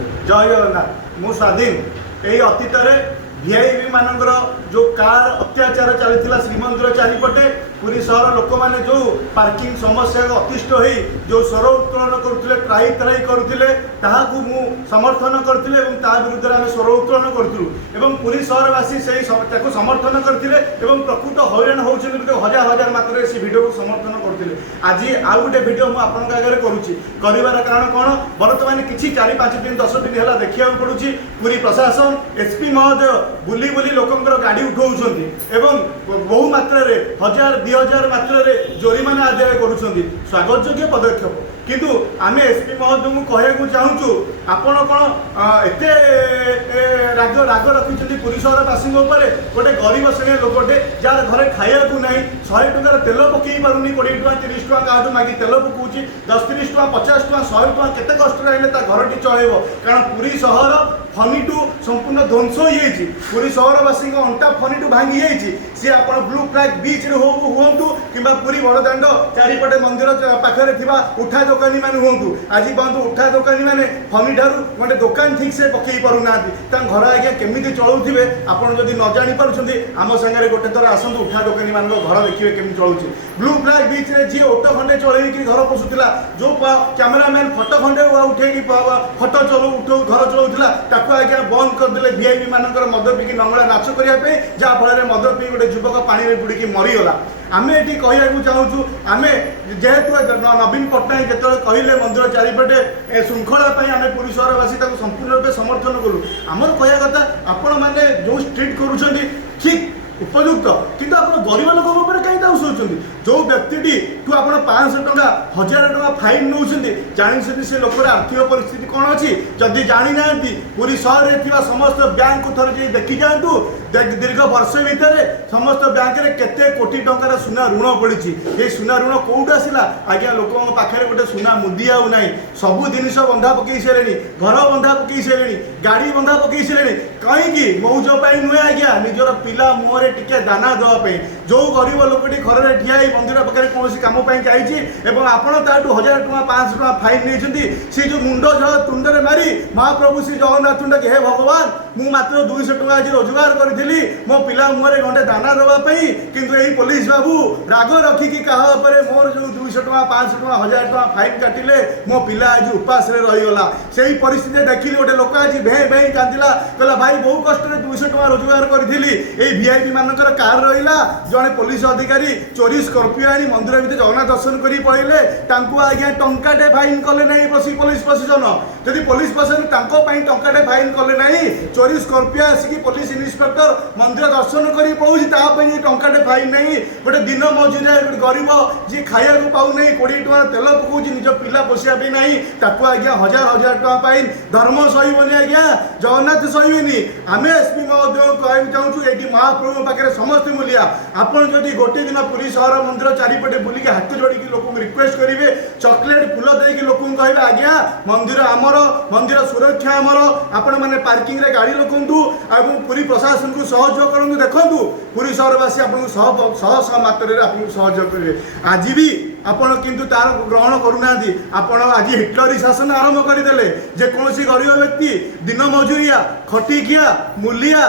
जय जगन्नाथ मु स्वाधीन यही अतीत वीआईपी मानकर जो कार अत्याचार चलता श्रीमंदिर चारिपटे पुरी सहर लोक मैंने जो पार्किंग समस्या को अतिष्ठ हो जो स्वर उत्तोलन करुले त्राही त्राही करुले मु समर्थन करते विरुद्ध में स्वर उत्तोलन करूँ पुरी सहरवासी से समर्थन करते प्रकृत हईराण होती हजार हजार मात्रा से भिडियो को समर्थन करते आज आउ गोटे भिड मुझे आगे कर कारण कौन बर्तमान किसी 4-5 दिन 10 दिन है देखा पड़ुछि पुरी प्रशासन एसपी महोदय बुली बुली लोकंर गाड़ी उठाउछन्ति एवं बहु मात्रा 1000-2000 मात्रा जोरिमाना आदाय करुछन्ति स्वागत योग्य पदक्षेप किंतु आमे एसपी महोदय को कहू चाहूँ आपण कौन एत राग रखिंट पुरी सहरवासी गोटे गरीब श्रेणी लोकटे जार घरे खाया ना 100 टकर तेल पकई पारुनी 20 टका 30 टका क्या मागी तेल पकाऊँगी 10-30 टका 50 टका 100 टका केते कष्ट आइले घरटी चलेब कारण पुरी सहर फनिटू संपूर्ण ध्वंस हो पुरी सहरवासी अंटा फनिटू भांगी जाइए सी आप ब्लू फ्लैग बीच हूँ कि पुरी बड़दाण्ड चारिपटे मंदिर पाखे उठा दोकानी मैंने हूँ आज बंधु उठा दोकानी मैंने फनी ठारू गोटे दुकान ठीक से पकई पारना घर आज्ञा केमी चलुवे आपड़ जदि न जापे आम सागर गोटे थर आसतु उठा दोकानी मान घर देखिए केमी चलुचे ब्लू फ्लैग बीच में जी ऑटो खंडे चलैक घर पशुला जो कैमेरामैन फटो खंडे उठे फटो चलो उठ घर चलाऊला आज्ञा बंद करदे वीआईपी मानकर मद पीकी नंगला नाच करने जहाँफल मद पी गोटे युवक पानी में बुड़ी मरीगला आमे ये कहू चाहूँ आमे जेहेतु नवीन पट्टनायक जो कहले मंदिर चारिपटे श्रृंखला आम पुरी सहरवासी संपूर्ण रूप समर्थन करूँ आमर कहया कथा आपण मैंने जो स्ट्रीट करुँच ठीक उपयुक्त किंतु आप गरीब लोक कहीं सोचुं जो व्यक्ति ठू आप 500 टका 1000 टका फाइन नौ जानी से लोकर आर्थिक परिस्थिति कौन अच्छी जदि जानी ना पुरी सहर में समस्त बैंक को थर देखी जातु दीर्घ वर्ष भितर समस्त बैंक में केते कोटी टंकार सुना ऋण पड़ी ये सुना ऋण कौट आसला आज्ञा लोक पाखे गोटे सुना मुदी आना सबू जिन बंधा पकई सारे घर बंधा पकई सारे गाड़ी बंधा पकई सारे कहीं मौज नुहे आज्ञा निजर पिला मुहर टिके दाना देवाई जो गरीब लोकटी घर में ठिया मंदिर पाखे कौन कम जाइए आपड़ ताठू 1000 टका 500 टका फाइन नहीं सी जो मुंड झल तुंडे मारी महाप्रभु श्री जगन्नाथ तुंड हे भगवान मु मात्र 200 टका आज रोजगार करी मो पिला मुहर घंटे दाना देवाई किंतु यही पुलिस बाबू राग रखिकी क्या मोर जो 200 टका 500 टका 1000 टका फाइन काटिले मो पिला आज उपास रहीगला से ही परिस्थिति देखिली गोटे लोक आज भे भे कांदिला कहला भाई बहु कष्ट 200 टका रोजगार करी वीआईपी मानकर कार रहा जड़े पुलिस अधिकारी चोरी स्कर्पिओ आनी मंदिर भीतर जगन्नाथ दर्शन कर पड़े आज्ञा टंकाटे फाइन कले ना पुलिस प्रशासन जदि पुलिस प्रशासन टंकाटे फाइन कले ना चोरी स्कर्पिओ आसिक पुलिस इन्स्पेक्टर मंदिर दर्शन कर पड़े टंकाटे फाइन नहीं गोटे दिन मजुरिया गोटे गरीब जी खाया पाऊना 20 टका तेल पकाऊँ निज पिला पोषापी ना आज्ञा 1000 टका फाइन धर्म सहबनी आज्ञा जगन्नाथ सहबे आम एसपी महोदय कहूँ चाहूँ ये महाप्रभु पाखे समस्त मूलिया आपड़ जदि गोटे दिन पुरी सहर मंदिर चारिपटे बुलिक हाथ जोड़ी लोक रिक्वेस्ट करेंगे चॉकलेट फूल देकी लोक कहे आज्ञा मंदिर आमर मंदिर सुरक्षा आमर आपण मैंने पार्किंग रे गाड़ी रखु पुरी प्रशासन को सहयोग करूँ देखूँ पुरी सहरवासी आपको शह मात्रा आपको सहयोग करेंगे आज भी आपण किंतु तार ग्रहण करूना आपण आज हिटलरी शासन आरंभ करदे जेकोसी गरीब व्यक्ति दिन मजुरिया खटिकिया मूलिया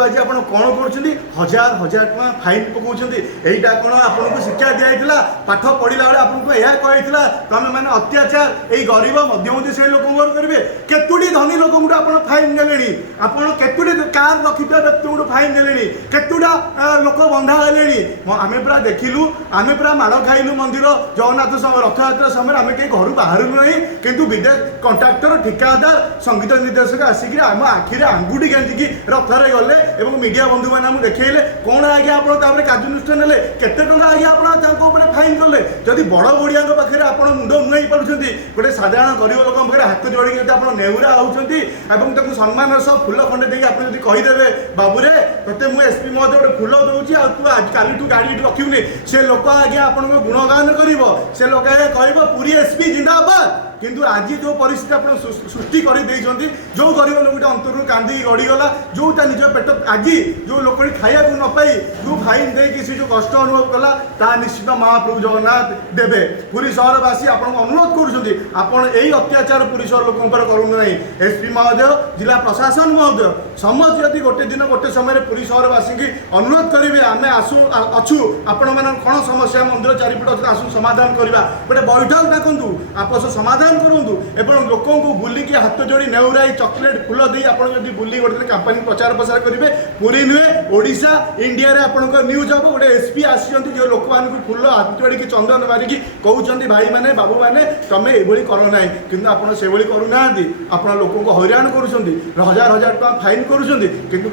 आज आप कौन कर 1000 टका फाइन पकाउछन्ति एटा कोन आपनको शिक्षा दिया पाठ पढ़ला बेले आपको यह कही तुम मैंने अत्याचार यही गरीब मध्यमती से लोक करेंगे केतुटी धनी लोक आप फाइन ने आपड़ केतुटी कार रखि व्यक्ति फाइन ने केतुटा लोक बंधा हेले आम पूरा देखिलु आम पूरा माड़ खाइलु मंदिर जगन्नाथ समय रथयात्रा समय आम कहीं घर बाहर नहीं किंतु विदेश कंट्राक्टर ठिकादार संगीत निर्देशक आसिक आम आखिरे आंगुठी गांधिकी रथरे गले और मीडिया बंधु मैंने देखिले कौन आज्ञा आप कार्यानुष्ठान ने केते टका आज्ञा आप फाइन कले जदि बड़ बड़िया पाखे आप मुंड नुआई पार्टी गोटे साधारण गरीब लोक पाखे हाथ जोड़ी आप नेउरा होती सम्मान सह फूल खंडे देख आप कहीदेवे बाबूरे ते मुझे एसपी महोदय गोटे फूल दूसरी तू आज काली गाड़ी रखुनी से लोक आज्ञा आप गुणगान कर से लोक कह पुरी एसपी जिंदाबाद किंतु आज जो परिस्थिति आप सृष्टि कर जो गरीब लोक अंतर कांदी गड़ीगला जो निज पेट आज जो लोक खाया न पाई जो फाइन देकी सी जो कष्ट अनुभव कला ता निश्चित महाप्रभु जगन्नाथ देवे पुरी सहरवासी आपन अनुरोध कर अत्याचार पुरी सहर लोक करूँ ना एसपी महोदय जिला प्रशासन महोदय समस्त यदि गोटे दिन गोटे समय पुरी सहरवासी की अनुरोध करेंगे आम आसु आपण मान कौन समस्या मंदिर चारिपट आसु समाधान करवा गोटे बैठक डाकतु आपस समाधान करूँ एवं लोक बुलिकी हाथ जोड़ी नेउराई चॉकलेट फूल दे आपड़ी बुली गोटे कंपानी प्रचार प्रसार करेंगे पूरी नुहे ओडिशा इंडिया रे आपण न्यूज हम गोटे एसपी आसी जो लोक मान फूल हाथ जोड़ी चंदन मारिकी कहते भाई मैंने बाबू मैंने तुम्हें ये कर ना कि आपड़ से करूना आप लोक हईराण कर हजार हजार टका फाइन कर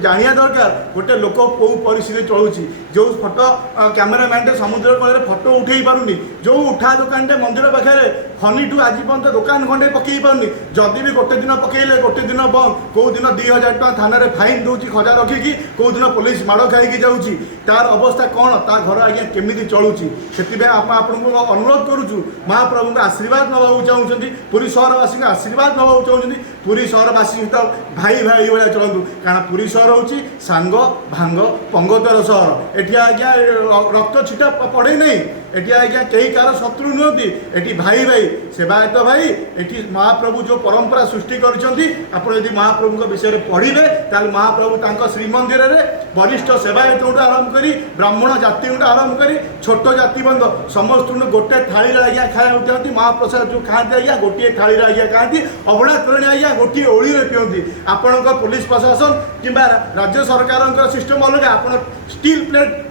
जाना दरकार गोटे लोक कौ परिस्थिति चलुची जो फोटो कैमेरामैन समुद्र कूल फोटो उठे पारुनी जो उठा दुकान मंदिर पाखे फनी टू आज पर्यटन दुकान खंडे पकई पार्नी जदि भी गोटे दिन पकईले गोटे दिन बंद कौ दिन 2000 टका थाना फाइन दूसरी खजा रखिकी कौ दिन पुलिस माड़ खाई जाऊँगी तार अवस्था कौन ता घर आज्ञा केमी चलुची से आपको अनुरोध करुचु महाप्रभु आशीर्वाद नवा चाहते पुरी सहरवासी आशीर्वाद नवा चाहते पुरी सहरवासी सहित भाई भाई भाया चलतु कारण पुरी सहर हूँ सांग भांग पंगतर सहर एटी आज्ञा रक्त छिटा पड़े नहीं एटी आज्ञा कहीं कार शत्रु नुहति एटी भाई भाई सेवायत भाई एटी महाप्रभु जो परंपरा सृष्टि कर महाप्रभु विषय पढ़े ताल महाप्रभु श्रीमंदिर में वरिष्ठ सेवायत आरंभ कर ब्राह्मण जाति आरंभ कर छोट जाति बंद समस्त गोटे थाली आज्ञा खाया दिखती महाप्रसाद जो खाती आज्ञा गोटे थाली आज्ञा खाती अभड़ा तोरणी आज्ञा गोटे ओली पिंधि आपण पुलिस प्रशासन कि राज्य सरकार सिस्टम अलग आप स्टील प्लेट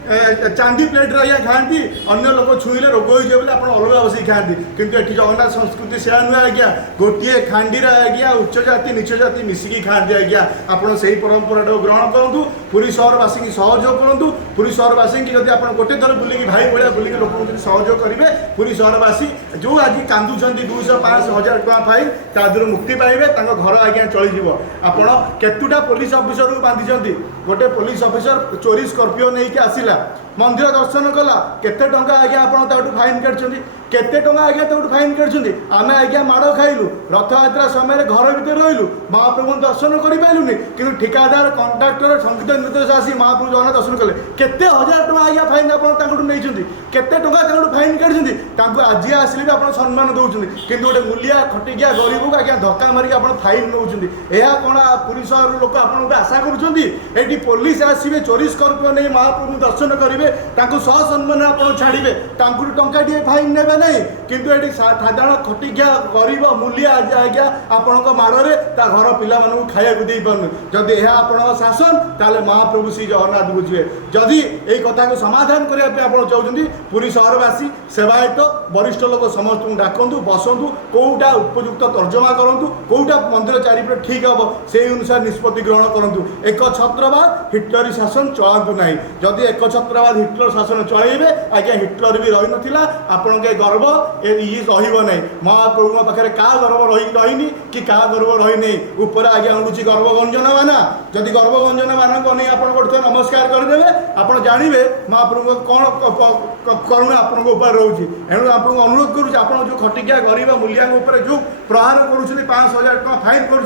चांदी प्लेट आज्ञा खाती अन्य लोक छुईले रोग हो जाए आप अलग बस खाती किंतु ये जगन्नाथ संस्कृति से नुहे आज्ञा गोटे खांडी आज्ञा उच्च जाति नीच जाति मिसिकी खाती आज्ञा आपड़ से परंपरा ग्रहण करूँ पुरी सहरवासी की सहयोग करूँ पुरी सहरवासी की जब आप गोटे थर बुलिकी भाई भाया बुलिकी लोक सहयोग करेंगे पुरी सहरवासी जो आज कांदुंट 200 500 1000 टका फाइन तादर मुक्ति पाइबे घर आज्ञा चलीज आपड़ केतुटा पुलिस ऑफिसर को बांधी गोटे पुलिस ऑफिसर चोरी स्कॉर्पियो नहीं कि आसिला मंदिर दर्शन कला केते टंका आज्ञा आप फाइन काटछंती केते टंका आज्ञा फाइन काटछंती आमे आज्ञा माड़ खाइलु रथ यात्रा समय घर भीतर रहिलु महाप्रभु दर्शन कर पाइलुनी कि ठिकादार कंट्राक्टर संगीत निर्देश आसी महाप्रभु जगन्नाथ दर्शन कले केते हजार टका आज्ञा फाइन आप नहीं केते टंका फाइन काटछंती आज आसिले भी आप सम्मान दौरान कि गोटे मूलिया खटिकिया गरीब को आज्ञा धक्का मारिक आप फाइन नौकरी यह कौन पुरी सहर लोक आप आशा करुँच पुलिस आसवे चोरी स्कॉर्पियो नहीं महाप्रभु दर्शन करेंगे सहसम्मान आप छाड़े टंका फाइन ने नहीं किंतु ये साधारण खटिकिया गरीब मूल्य आज आज्ञा आपण माड़े घर पिला खाया दे पार्न जदि यह आप शासन ताले महाप्रभु श्री जगन्नाथ बुझे जदि यही कथा को समाधान करने आप चाहते पुरी सहरवासी सेवायत वरिष्ठ लोक समस्त डाकतु बसतु कौटा उपयुक्त तर्जमा करूँ कौटा मंदिर चारिपट ठीक हम से अनुसार निष्पत्ति ग्रहण करूँ एक छत्रवाद हिटलरी शासन चलातु ना जदि एक छत्रवाद हिटलर शासन चलेबे आज्ञा हिटलर भी रही नाला आपण के गर्व ये रही महाप्रभु पाखे क्या गर्व रही कि क्या गर्व रही नहीं ऊपर आज्ञा उड़ूची गर्वगंजन माना जदि गर्वगंजन मान को नहीं आप गोटे नमस्कार करदे आप जानवे महाप्रभु कौन करुणा आपण रोचे एणु आपको अनुरोध करूँ जो खटिकिया गरीब मूल्यांग जो प्रहार कर 5,000 टका फाइन कर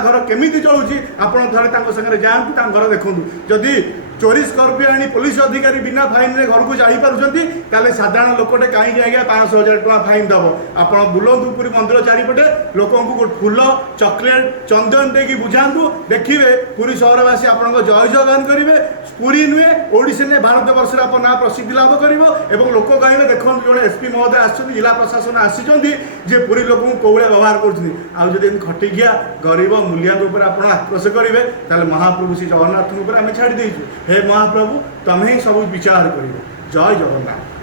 घर केमी चलुची आप थे जातु घर देखूँ जदि चोरी स्कॉर्पियो आनी पुलिस अधिकारी बिना फाइन रे घर को जापारे साधारण लोकटे कहीं आज्ञा 5,000 टका फाइन दब आप बुलंतु पूरी मंदिर चारिपटे लोक फूल चॉकलेट चंदन देकी बुझातु देखिए पूरी सहरवासी आप जय जयगान करेंगे पूरी नुहे ओडिशा ने भारत वर्ष आप ना प्रसिद्धि लाभ कर लोक कहे देखो जो एसपी महोदय आस जिला प्रशासन आसी पुरी लोक कौड़ा व्यवहार कर खटिकिया गरीब मूल्यांग आप आक्रोश करेंगे महाप्रभु श्री जगन्नाथ आम छाड़ी हे महाप्रभु तमें ही सब विचार कर जय जगन्नाथ।